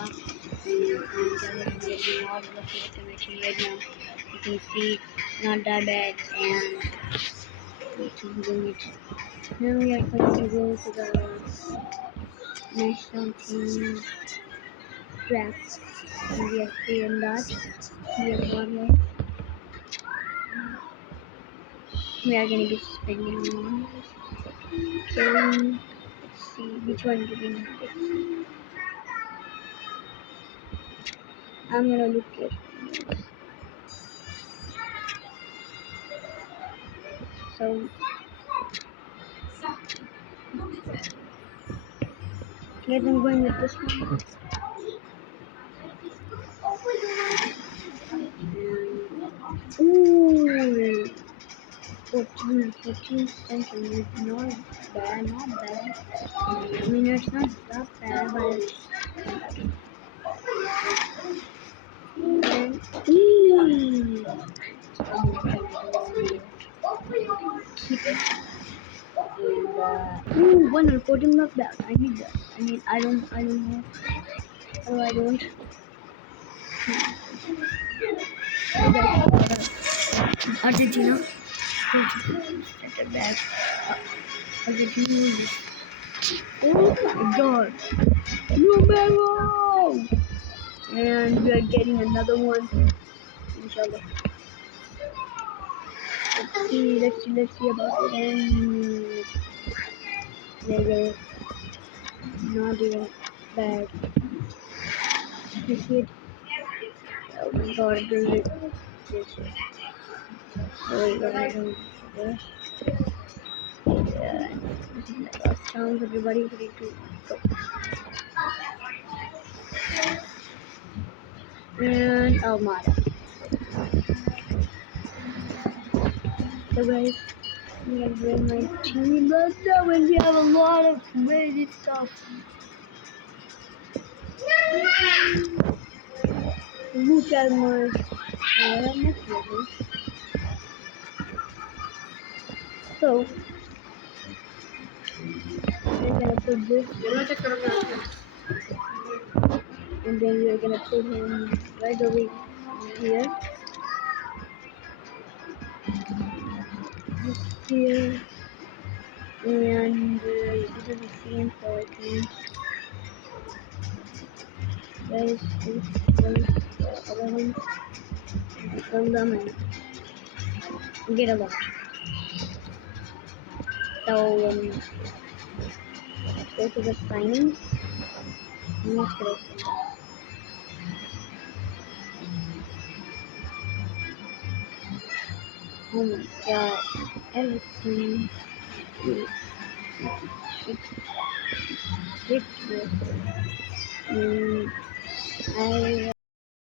and I'm getting all of the information right now. You can see not that bad, and now we are going to go to the national team draft. And we are seeing that. We are one way. We are going to be spending on. Okay, let's see which one do we need. I'm gonna look at so guys, I'm going with this one. Ooh, 14 centimeters, not bad, not bad. I mean, it's not that bad, but it's keep it. And ooh, 114, not bad. I need that. I mean, I don't know. Oh, I don't. Argentina. Set it back. Argentina. Oh my god. Numero! And we are getting another one. Inshallah. Let's see about it. And they're not even bad. You see it? Oh my god, this. Oh my god, I don't this. Yeah, this is my last chance. Everybody ready to go. And Almada. So guys, we are doing my team, but now we have a lot of crazy stuff. Look at my so we're gonna put this and then we're gonna put him right over here. Here and this is the same quality. Guys, this is the other one. From them and get a lot. So let's go to the signing. Let's go. Oh my god, everything is ridiculous. I